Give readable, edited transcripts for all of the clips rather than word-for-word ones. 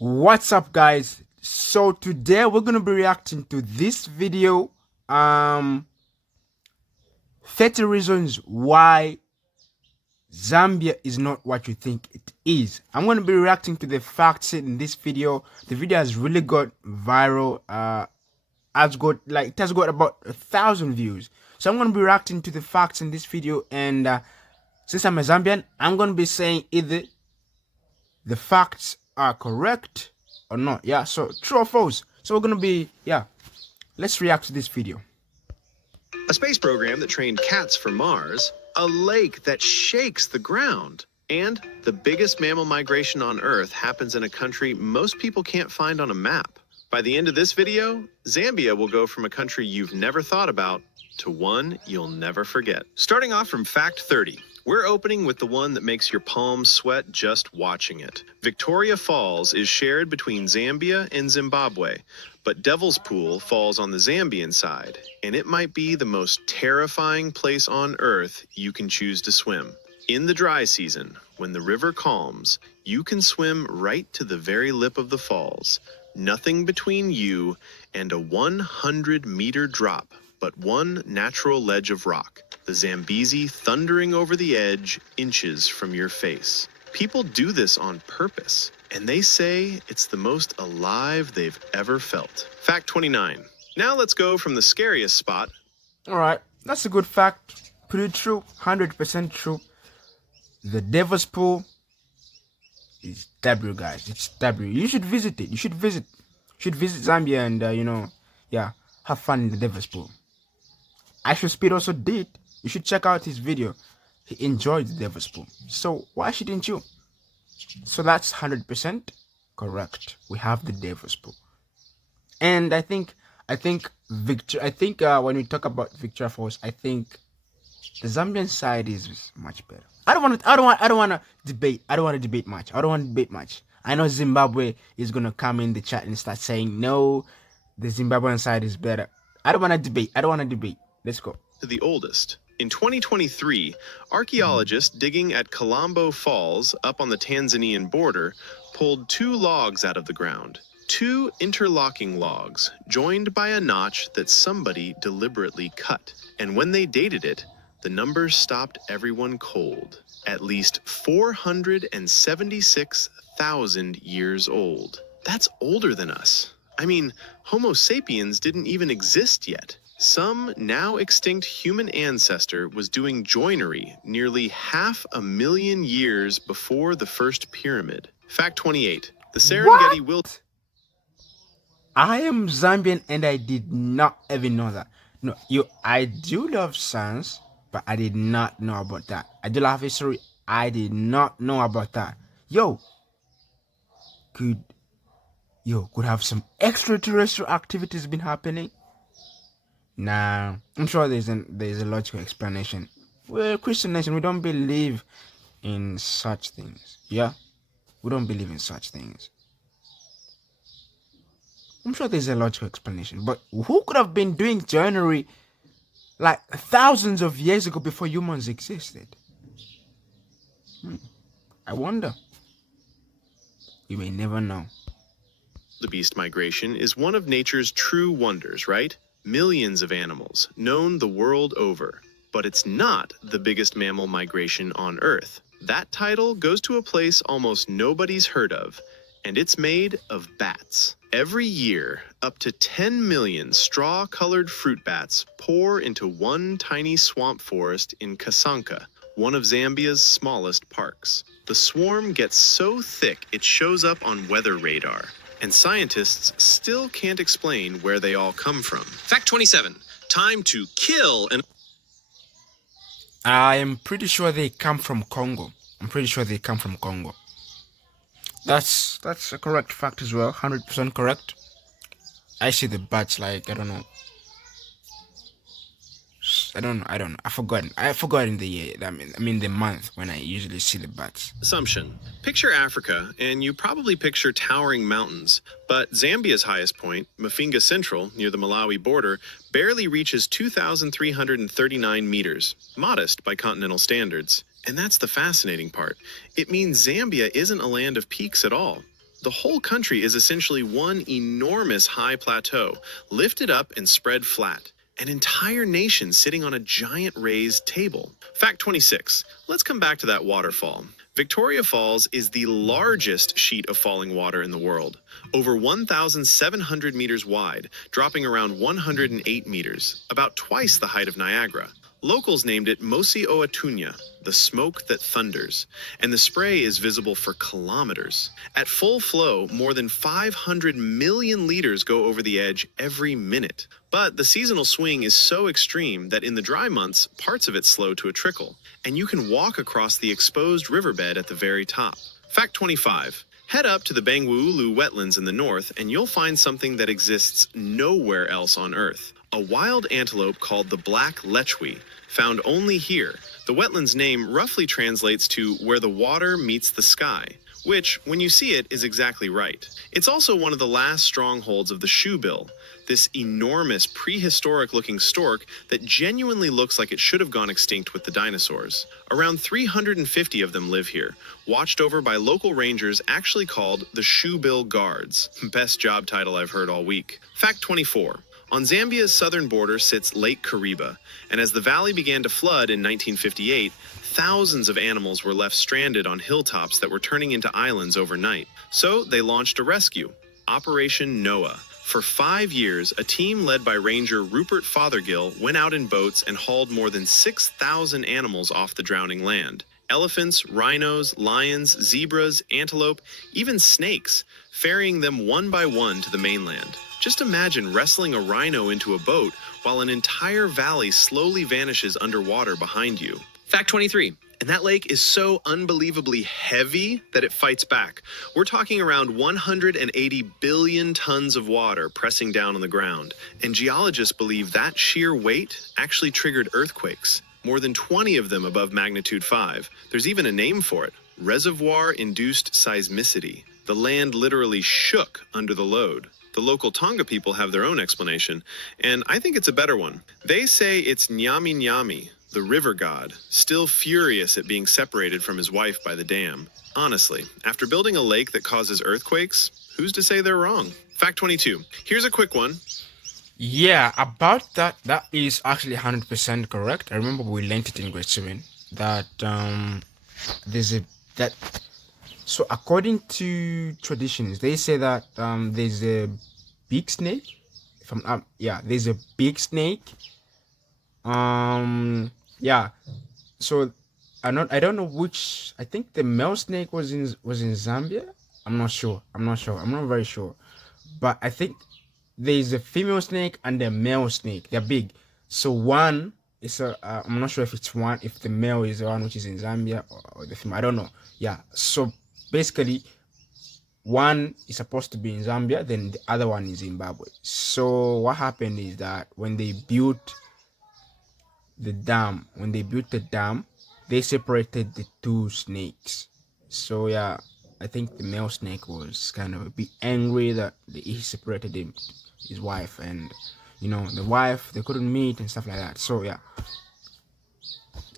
What's up, guys? So today we're gonna be reacting to this video. 30 reasons why Zambia is not what you think it is. I'm gonna be reacting to the facts in this video. The video has really got viral. It has got about 1,000 views. So I'm gonna be reacting to the facts in this video, and since I'm a Zambian, I'm gonna be saying either the facts are correct or not. Yeah, so true or false. So we're gonna be, let's react to this video. A space program that trained cats for Mars, a lake that shakes the ground, and the biggest mammal migration on Earth happens in a country most people can't find on a map. By the end of this video, Zambia will go from a country you've never thought about to one you'll never forget. Starting off from fact 30. We're opening with the one that makes your palms sweat just watching it. Victoria Falls is shared between Zambia and Zimbabwe, but Devil's Pool falls on the Zambian side, and it might be the most terrifying place on Earth you can choose to swim. In the dry season, when the river calms, you can swim right to the very lip of the falls. Nothing between you and a 100-meter drop, but one natural ledge of rock, the Zambezi thundering over the edge inches from your face. People do this on purpose, and they say it's the most alive they've ever felt. Fact 29. Now let's go from the scariest spot. Alright, that's a good fact. Pretty true, 100% true. The Devil's Pool is W, guys. It's W. You should visit it. You should visit Zambia and, have fun in the Devil's Pool. Actual Speed also did. You should check out his video. He enjoyed the Devil's Pool. So why shouldn't you? So that's 100% correct. We have the Devil's Pool. And I think when we talk about Victoria Falls, I think the Zambian side is much better. I don't want to debate. I don't want to debate much. I know Zimbabwe is gonna come in the chat and start saying no, the Zimbabwean side is better. I don't want to debate. Let's go. To the oldest. In 2023, archaeologists digging at Kalambo Falls up on the Tanzanian border pulled 2 logs out of the ground. 2 interlocking logs joined by a notch that somebody deliberately cut. And when they dated it, the numbers stopped everyone cold. At least 476,000 years old. That's older than us. I mean, Homo sapiens didn't even exist yet. Some now extinct human ancestor was doing joinery nearly 500,000 years before the first pyramid. Fact 28. The Serengeti will... I am Zambian and I did not even know that. No, I do love science, but I did not know about that. I do love history. I did not know about that. Could have some extraterrestrial activities been happening? Nah, I'm sure there's a logical explanation. We're a Christian nation. We don't believe in such things. Yeah, we don't believe in such things. I'm sure there's a logical explanation. But who could have been doing joinery like thousands of years ago before humans existed? I wonder. You may never know. The beast migration is one of nature's true wonders, right? Millions of animals known the world over. But it's not the biggest mammal migration on Earth. That title goes to a place almost nobody's heard of, and it's made of bats. Every year, up to 10 million straw-colored fruit bats pour into one tiny swamp forest in Kasanka, one of Zambia's smallest parks. The swarm gets so thick it shows up on weather radar, and scientists still can't explain where they all come from. Fact 27. Time to kill an... I am pretty sure they come from Congo. That's a correct fact as well. 100% correct. I see the bats like, I don't know. I forgot the year. I mean the month when I usually see the bats. Assumption. Picture Africa, and you probably picture towering mountains. But Zambia's highest point, Mafinga Central, near the Malawi border, barely reaches 2,339 meters. Modest by continental standards. And that's the fascinating part. It means Zambia isn't a land of peaks at all. The whole country is essentially one enormous high plateau, lifted up and spread flat. An entire nation sitting on a giant raised table. Fact 26. Let's come back to that waterfall. Victoria Falls is the largest sheet of falling water in the world, over 1,700 meters wide, dropping around 108 meters, about twice the height of Niagara. Locals named it Mosi Oatunya, the smoke that thunders, and the spray is visible for kilometers. At full flow, more than 500 million liters go over the edge every minute. But the seasonal swing is so extreme that in the dry months, parts of it slow to a trickle, and you can walk across the exposed riverbed at the very top. Fact 25. Head up to the Bangweulu wetlands in the north, and you'll find something that exists nowhere else on Earth. A wild antelope called the black lechwe, found only here. The wetland's name roughly translates to where the water meets the sky, which, when you see it, is exactly right. It's also one of the last strongholds of the shoebill, this enormous prehistoric-looking stork that genuinely looks like it should have gone extinct with the dinosaurs. Around 350 of them live here, watched over by local rangers actually called the Shoebill Guards. Best job title I've heard all week. Fact 24. On Zambia's southern border sits Lake Kariba, and as the valley began to flood in 1958, thousands of animals were left stranded on hilltops that were turning into islands overnight. So they launched a rescue, Operation Noah. For 5 years, a team led by Ranger Rupert Fothergill went out in boats and hauled more than 6,000 animals off the drowning land. Elephants, rhinos, lions, zebras, antelope, even snakes, ferrying them one by one to the mainland. Just imagine wrestling a rhino into a boat while an entire valley slowly vanishes underwater behind you. Fact 23. And that lake is so unbelievably heavy that it fights back. We're talking around 180 billion tons of water pressing down on the ground. And geologists believe that sheer weight actually triggered earthquakes, more than 20 of them above magnitude 5. There's even a name for it, reservoir-induced seismicity. The land literally shook under the load. The local Tonga people have their own explanation, and I think it's a better one. They say it's Nyami Nyami, the river god, still furious at being separated from his wife by the dam. Honestly, after building a lake that causes earthquakes, who's to say they're wrong? Fact 22. Here's a quick one. Yeah, about that is actually 100% correct. I remember we learned it in grade 7 that so according to traditions, they say that there's a big snake. There's a big snake. Yeah. So I don't know which. I think the male snake was in Zambia. I'm not sure. I'm not very sure. But I think there's a female snake and a male snake. They're big. So one is I'm not sure if the male is the one which is in Zambia or the female. I don't know. Yeah. So basically, one is supposed to be in Zambia, then the other one is Zimbabwe. So what happened is that when they built the dam, they separated the two snakes. So yeah, I think the male snake was kind of a bit angry that he separated his wife, and the wife, they couldn't meet and stuff like that. So yeah,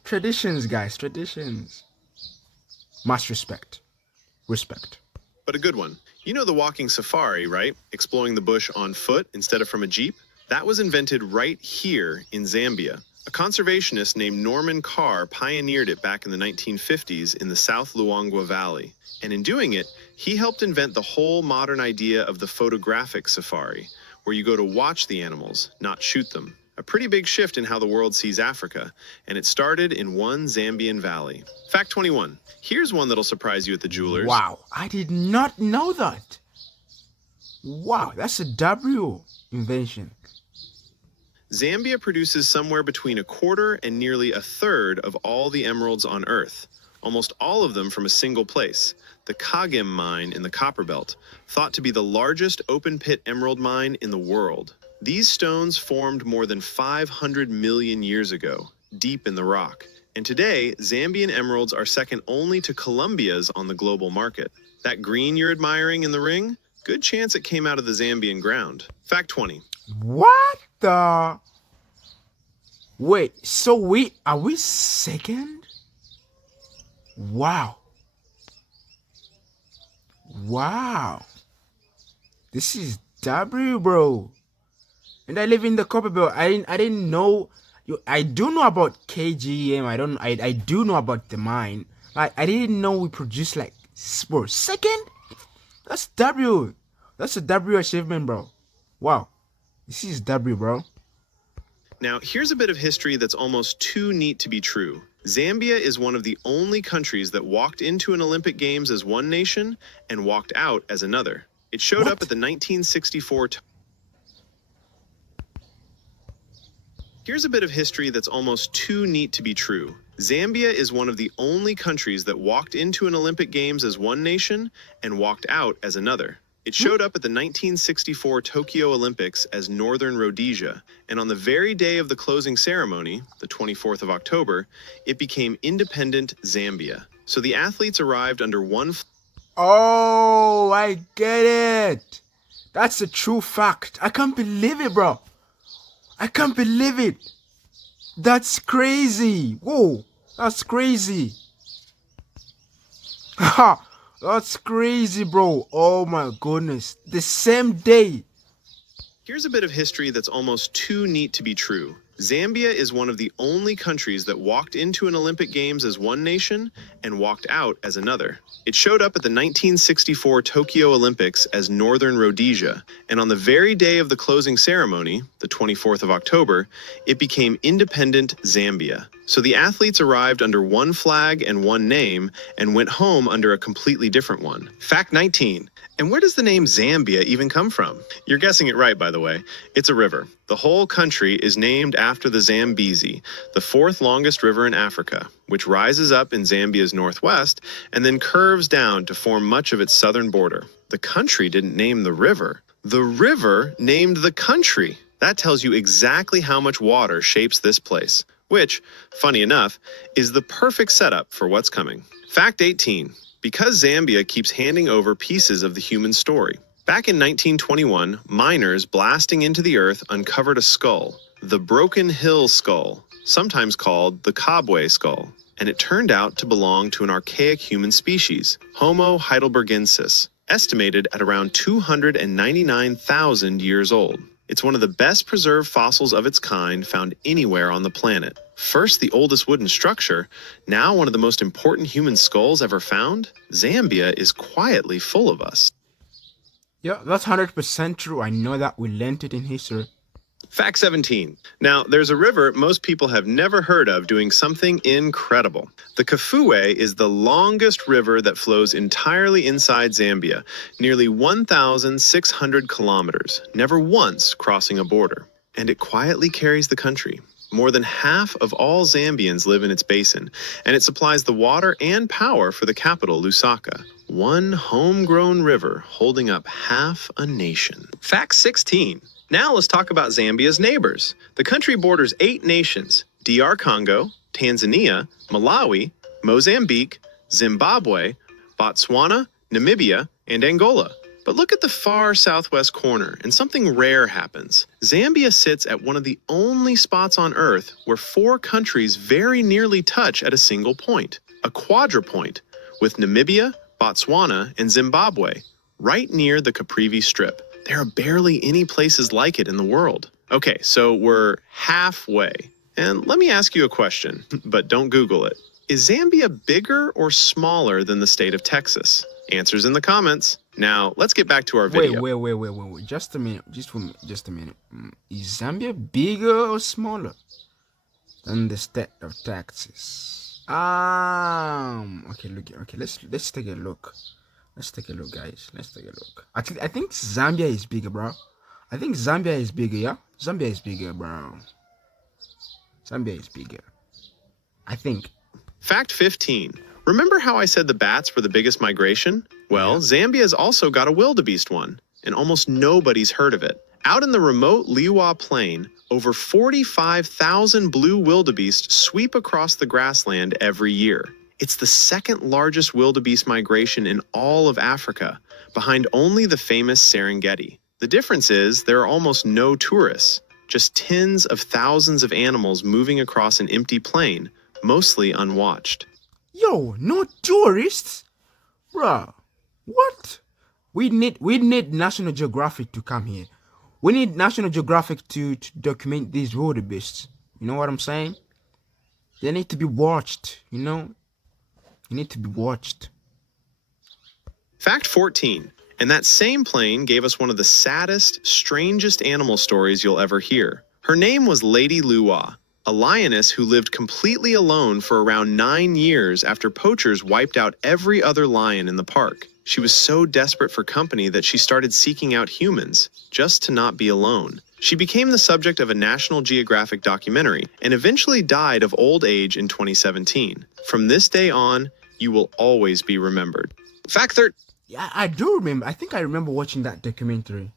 traditions, guys, traditions. Must respect. But a good one. You know the walking safari, right? Exploring the bush on foot instead of from a jeep? That was invented right here in Zambia. A conservationist named Norman Carr pioneered it back in the 1950s in the South Luangwa Valley. And in doing it, he helped invent the whole modern idea of the photographic safari, where you go to watch the animals, not shoot them. A pretty big shift in how the world sees Africa, and it started in one Zambian valley. Fact 21. Here's one that'll surprise you at the jewelers. Wow, I did not know that. Wow, that's a W invention. Zambia produces somewhere between 1/4 and nearly 1/3 of all the emeralds on Earth, almost all of them from a single place, the Kagem mine in the Copperbelt, thought to be the largest open-pit emerald mine in the world. These stones formed more than 500 million years ago, deep in the rock. And today, Zambian emeralds are second only to Colombia's on the global market. That green you're admiring in the ring? Good chance it came out of the Zambian ground. Fact 20. What the? Wait, so are we second? Wow. Wow. This is W, bro. And I live in the Copperbelt. I didn't know. I do know about KGM. I do know about the mine. Like, I didn't know we produce like, bro, second. That's W. That's a W achievement, bro. Wow. This is W, bro. Now, here's a bit of history that's almost too neat to be true. Zambia is one of the only countries that walked into an Olympic Games as one nation and walked out as another. It showed up at the 1964. Here's a bit of history that's almost too neat to be true. Zambia is one of the only countries that walked into an Olympic Games as one nation and walked out as another. It showed up at the 1964 Tokyo Olympics as Northern Rhodesia, and on the very day of the closing ceremony, the 24th of October, it became independent Zambia. So the athletes arrived under one. Oh, I get it. That's a true fact. I can't believe it, bro. I can't believe it. That's crazy. Whoa, that's crazy. Ha, that's crazy, bro. Oh my goodness. The same day. Here's a bit of history that's almost too neat to be true. Zambia is one of the only countries that walked into an Olympic Games as one nation and walked out as another. It showed up at the 1964 Tokyo Olympics as Northern Rhodesia, and on the very day of the closing ceremony, the 24th of October, it became independent Zambia. So the athletes arrived under one flag and one name and went home under a completely different one. Fact 19. And where does the name Zambia even come from? You're guessing it right, by the way. It's a river. The whole country is named after the Zambezi, the fourth longest river in Africa, which rises up in Zambia's northwest and then curves down to form much of its southern border. The country didn't name the river. The river named the country. That tells you exactly how much water shapes this place, which, funny enough, is the perfect setup for what's coming. Fact 18. Because Zambia keeps handing over pieces of the human story. Back in 1921, miners blasting into the earth uncovered a skull, the Broken Hill skull, sometimes called the Cobway skull, and it turned out to belong to an archaic human species, Homo heidelbergensis, estimated at around 299,000 years old. It's one of the best preserved fossils of its kind found anywhere on the planet. First the oldest wooden structure, now one of the most important human skulls ever found. Zambia is quietly full of us. Yeah, that's 100% true. I know that. We learned it in history. Fact 17. Now, there's a river most people have never heard of doing something incredible. The Kafue is the longest river that flows entirely inside Zambia, nearly 1,600 kilometers, never once crossing a border. And it quietly carries the country. More than half of all Zambians live in its basin, and it supplies the water and power for the capital, Lusaka. One homegrown river holding up half a nation. Fact 16. Now let's talk about Zambia's neighbors. The country borders 8 nations: DR Congo, Tanzania, Malawi, Mozambique, Zimbabwe, Botswana, Namibia, and Angola. But look at the far southwest corner, and something rare happens. Zambia sits at one of the only spots on Earth where 4 countries very nearly touch at a single point, a quadrupoint, with Namibia, Botswana, and Zimbabwe, right near the Caprivi Strip. There are barely any places like it in the world. Okay, so we're halfway. And let me ask you a question, but don't Google it. Is Zambia bigger or smaller than the state of Texas? Answers in the comments. Now, let's get back to our video. Wait. Just a minute. Just a minute. Is Zambia bigger or smaller than the state of Texas? Okay, look. Okay, let's take a look. Let's take a look, guys. Let's take a look. Actually, I think Zambia is bigger, bro. I think Zambia is bigger, yeah? Zambia is bigger, bro. Zambia is bigger. I think. Fact 15. Remember how I said the bats were the biggest migration? Well, Zambia's also got a wildebeest one, and almost nobody's heard of it. Out in the remote Liwa Plain, over 45,000 blue wildebeest sweep across the grassland every year. It's the second largest wildebeest migration in all of Africa, behind only the famous Serengeti. The difference is there are almost no tourists, just tens of thousands of animals moving across an empty plain, mostly unwatched. Yo, no tourists? Bruh, what? We need National Geographic to come here. We need National Geographic to document these wildebeests. You know what I'm saying? They need to be watched, you know? They need to be watched. Fact 14. And that same plane gave us one of the saddest, strangest animal stories you'll ever hear. Her name was Lady Luwa, a lioness who lived completely alone for around 9 years after poachers wiped out every other lion in the park. She was so desperate for company that she started seeking out humans, just to not be alone. She became the subject of a National Geographic documentary and eventually died of old age in 2017. From this day on, you will always be remembered. Fact 13. Yeah, I do remember. I think I remember watching that documentary.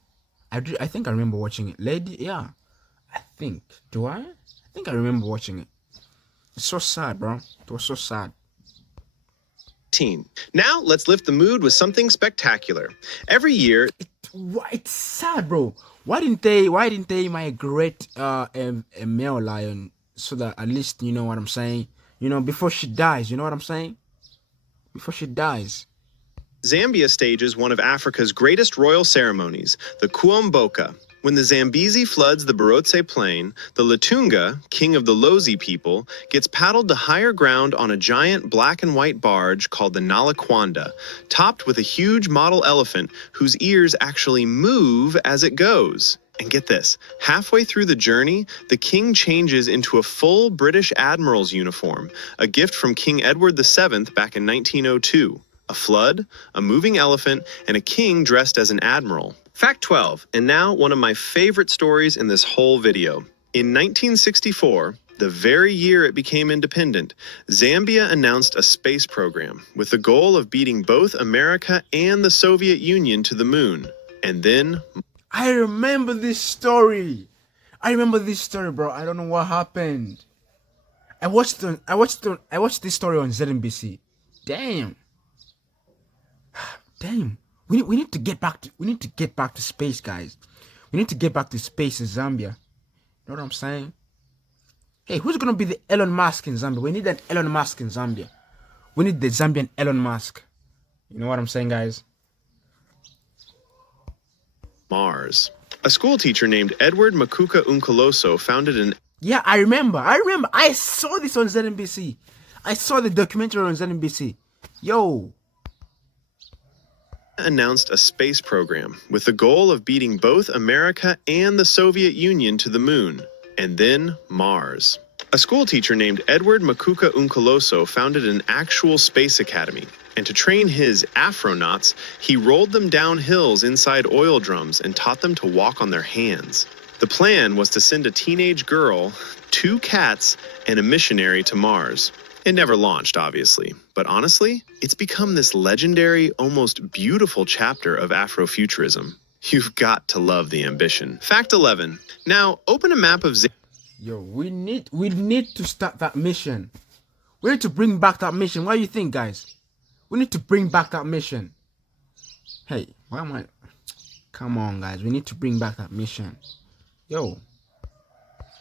I think I remember watching it. Lady, yeah. I think. Do I? I think I remember watching it. It's so sad, bro. It was so sad. Now, let's lift the mood with something spectacular. Every year... It's sad, bro. Why didn't they migrate a male lion so that at least, you know what I'm saying? You know, before she dies, you know what I'm saying? Before she dies. Zambia stages one of Africa's greatest royal ceremonies, the Kuomboka. When the Zambezi floods the Barotse Plain, the Lutunga, king of the Lozi people, gets paddled to higher ground on a giant black and white barge called the Nalakwanda, topped with a huge model elephant whose ears actually move as it goes. And get this, halfway through the journey, the king changes into a full British admiral's uniform, a gift from King Edward VII back in 1902. A flood, a moving elephant, and a king dressed as an admiral. Fact 12, and now one of my favorite stories in this whole video. In 1964, the very year it became independent, Zambia announced a space program with the goal of beating both America and the Soviet Union to the moon. And then... I remember this story. Bro. I don't know what happened. I watched this story on ZNBC. Damn. We need to get back to space, guys. We need to get back to space in Zambia. You know what I'm saying? Hey, who's gonna be the Elon Musk in Zambia? We need an Elon Musk in Zambia. We need the Zambian Elon Musk. You know what I'm saying, guys? Mars. A school teacher named Edward Makuka Unkoloso founded an... Yeah, I remember. I saw this on ZNBC. I saw the documentary on ZNBC. Yo. Announced a space program with the goal of beating both America and the Soviet Union to the moon, and then Mars. A school teacher named Edward Makuka Unkoloso founded an actual space academy, and to train his astronauts, he rolled them down hills inside oil drums and taught them to walk on their hands. The plan was to send a teenage girl, 2 cats, and a missionary to Mars. It never launched, obviously, but honestly, it's become this legendary, almost beautiful chapter of Afrofuturism. You've got to love the ambition. Fact 11. Now, open a map of... Yo, we need to start that mission. We need to bring back that mission. What do you think, guys? We need to bring back that mission. Hey, why am I... Come on, guys. We need to bring back that mission. Yo.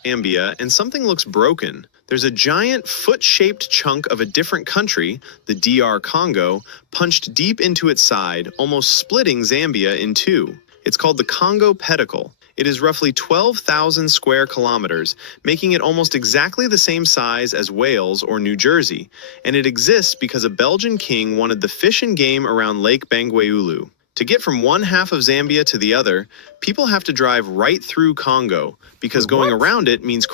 Zambia, and something looks broken. There's a giant foot-shaped chunk of a different country, the DR Congo, punched deep into its side, almost splitting Zambia in two. It's called the Congo Pedicle. It is roughly 12,000 square kilometers, making it almost exactly the same size as Wales or New Jersey, and it exists because a Belgian king wanted the fish and game around Lake Bangweulu. To get from one half of Zambia to the other, people have to drive right through Congo, because going around it means...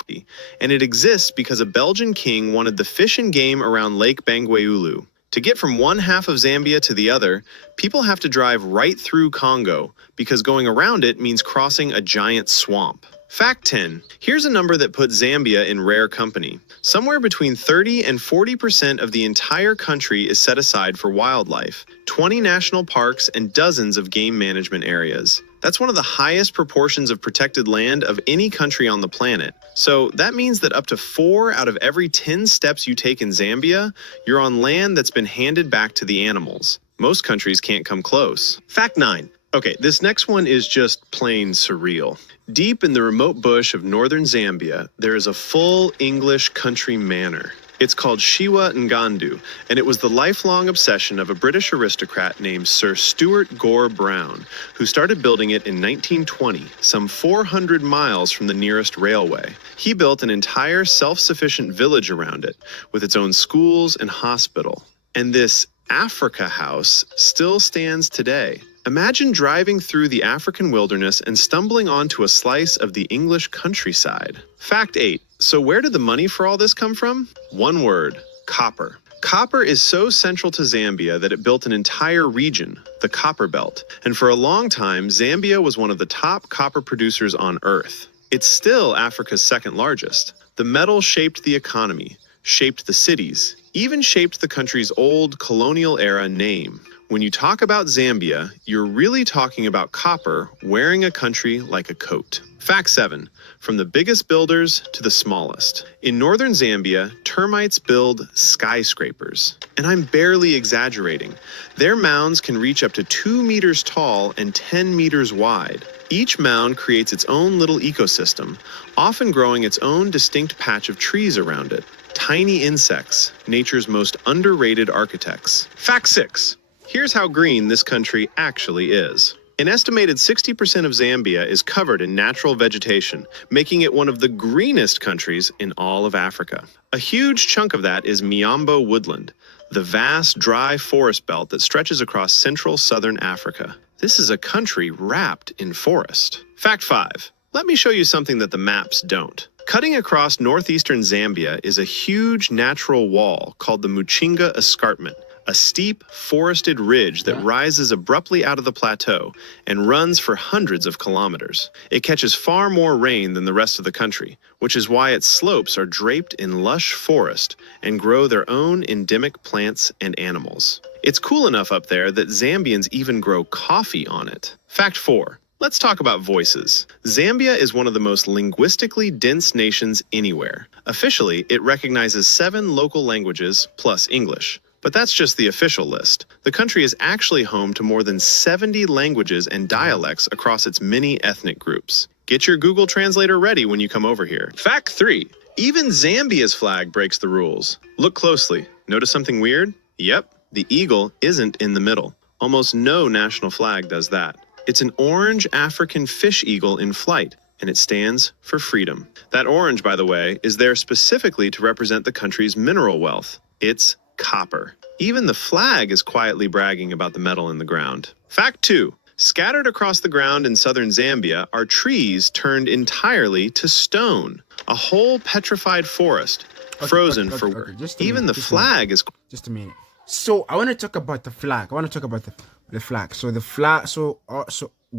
And it exists because a Belgian king wanted the fish and game around Lake Bangweulu. To get from one half of Zambia to the other, people have to drive right through Congo, because going around it means crossing a giant swamp. Fact 10. Here's a number that puts Zambia in rare company. Somewhere between 30 and 40% of the entire country is set aside for wildlife, 20 national parks and dozens of game management areas. That's one of the highest proportions of protected land of any country on the planet. So that means that up to 4 out of every 10 steps you take in Zambia, you're on land that's been handed back to the animals. Most countries can't come close. Fact 9. Okay, this next one is just plain surreal. Deep in the remote bush of northern Zambia, there is a full English country manor. It's called Shiwa Ngandu, and it was the lifelong obsession of a British aristocrat named Sir Stuart Gore Brown, who started building it in 1920, some 400 miles from the nearest railway. He built an entire self-sufficient village around it, with its own schools and hospital. And this Africa House still stands today. Imagine driving through the African wilderness and stumbling onto a slice of the English countryside. Fact 8. So where did the money for all this come from? One word: copper. Copper is so central to Zambia that it built an entire region, the Copperbelt. And for a long time, Zambia was one of the top copper producers on Earth. It's still Africa's second largest. The metal shaped the economy, shaped the cities, even shaped the country's old colonial-era name. When you talk about Zambia, you're really talking about copper wearing a country like a coat. Fact 7. From the biggest builders to the smallest. In northern Zambia, termites build skyscrapers. And I'm barely exaggerating. Their mounds can reach up to 2 meters tall and 10 meters wide. Each mound creates its own little ecosystem, often growing its own distinct patch of trees around it. Tiny insects, nature's most underrated architects. Fact 6. Here's how green this country actually is. An estimated 60% of Zambia is covered in natural vegetation, making it one of the greenest countries in all of Africa. A huge chunk of that is Miombo woodland, the vast dry forest belt that stretches across central southern Africa. This is a country wrapped in forest. Fact 5. Let me show you something that the maps don't. Cutting across northeastern Zambia is a huge natural wall called the Muchinga Escarpment, a steep, forested ridge that rises abruptly out of the plateau and runs for hundreds of kilometers. It catches far more rain than the rest of the country, which is why its slopes are draped in lush forest and grow their own endemic plants and animals. It's cool enough up there that Zambians even grow coffee on it. Fact 4. Let's talk about voices. Zambia is one of the most linguistically dense nations anywhere. Officially, it recognizes 7 local languages plus English. But that's just the official list. The country is actually home to more than 70 languages and dialects across its many ethnic groups. Get your Google Translator ready when you come over here. Fact 3. Even Zambia's flag breaks the rules. Look closely. Notice something weird? Yep, the eagle isn't in the middle. Almost no national flag does that. It's an orange African fish eagle in flight, and it stands for freedom. That orange, by the way, is there specifically to represent the country's mineral wealth. It's copper. Even the flag is quietly bragging about the metal in the ground. Fact 2. Scattered across the ground in southern Zambia are trees turned entirely to stone. A whole petrified forest, frozen for even the flag is... Just a minute. So I want to talk about the flag. I want to talk about the flag. So the flag, so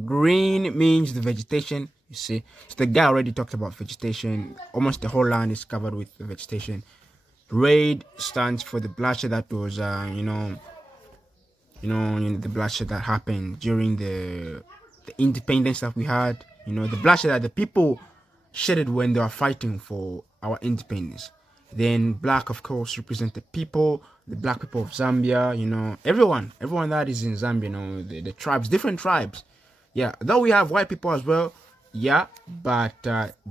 green means the vegetation, you see. So the guy already talked about vegetation. Almost the whole land is covered with the vegetation. Red stands for the bloodshed that was, the bloodshed that happened during the independence that we had. The bloodshed that the people shedded when they were fighting for our independence. Then black, of course, represent the people, the black people of Zambia. Everyone that is in Zambia. The tribes, different tribes. Yeah, though we have white people as well. Yeah, but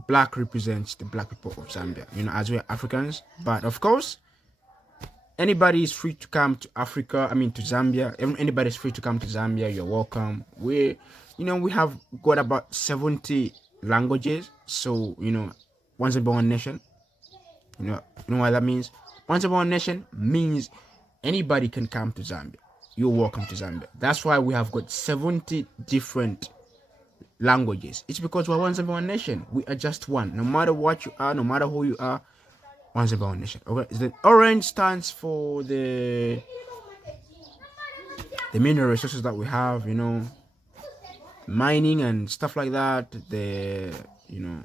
black represents the black people of Zambia, as we're Africans. But of course, anybody is free to come to Africa, to Zambia. Anybody is free to come to Zambia, you're welcome. We have got about 70 languages. So, once upon one nation, you know what that means? Once upon one nation means anybody can come to Zambia. You're welcome to Zambia. That's why we have got 70 different languages. It's because we're once upon one nation. We are just one. No matter what you are, no matter who you are, once upon one nation. Okay. The orange stands for the mineral resources that we have, mining and stuff like that. You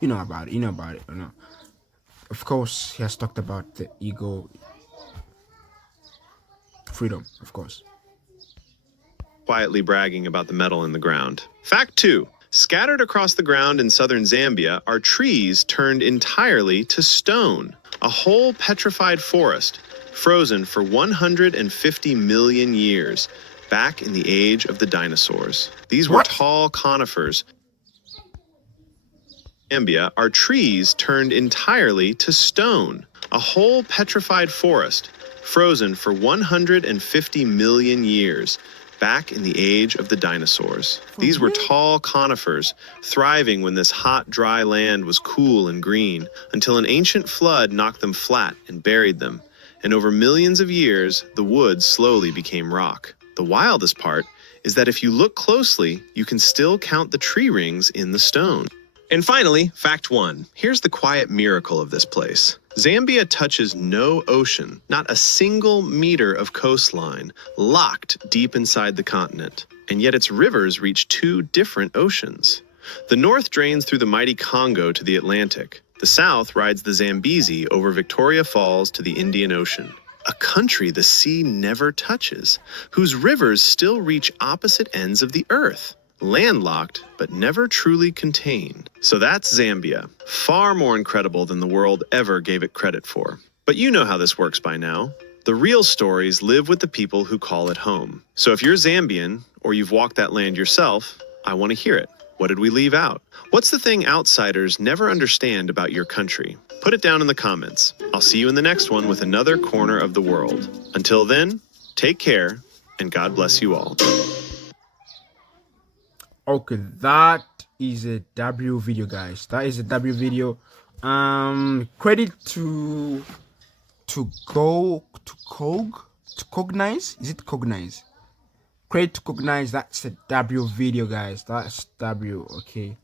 know about it. Of course, he has talked about the ego, freedom, of course. Quietly bragging about the metal in the ground. Fact 2. Scattered across the ground in southern Zambia are trees turned entirely to stone. A whole petrified forest, frozen for 150 million years, back in the age of the dinosaurs. These were tall conifers. Zambia are trees turned entirely to stone. A whole petrified forest, frozen for 150 million years, back in the age of the dinosaurs. These were tall conifers, thriving when this hot, dry land was cool and green, until an ancient flood knocked them flat and buried them. And over millions of years, the woods slowly became rock. The wildest part is that if you look closely, you can still count the tree rings in the stone. And finally, fact 1. Here's the quiet miracle of this place. Zambia touches no ocean, not a single meter of coastline, locked deep inside the continent. And yet its rivers reach 2 different oceans. The north drains through the mighty Congo to the Atlantic. The south rides the Zambezi over Victoria Falls to the Indian Ocean. A country the sea never touches, whose rivers still reach opposite ends of the earth. Landlocked, but never truly contained. So that's Zambia, far more incredible than the world ever gave it credit for. But you know how this works by now. The real stories live with the people who call it home. So if you're Zambian, or you've walked that land yourself, I want to hear it. What did we leave out? What's the thing outsiders never understand about your country? Put it down in the comments. I'll see you in the next one with another corner of the world. Until then, take care, and God bless you all. Okay, that is a W video, guys. That is a W video. Credit to Cognize. Is it Cognize? Credit to Cognize. That's a W video, guys. That's W. Okay,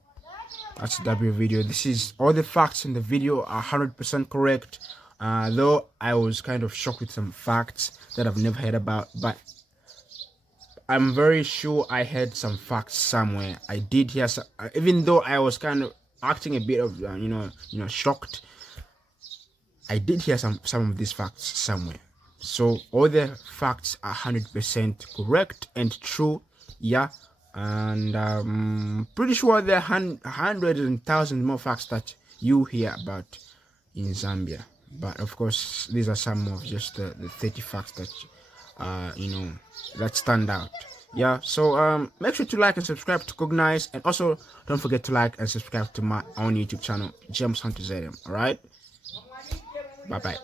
that's a W video. This is all the facts in the video are 100% correct. Though I was kind of shocked with some facts that I've never heard about, but I'm very sure I heard some facts somewhere. I did hear some, even though I was kind of acting a bit of shocked. I did hear some of these facts somewhere. So all the facts are 100% correct and true. Yeah, and I'm pretty sure there are hundreds and thousands more facts that you hear about in Zambia. But of course, these are some of just the 30 facts that that stand out. Yeah, so make sure to like and subscribe to Cognize, and also don't forget to like and subscribe to my own YouTube channel, James Hunter ZM. All right, bye bye.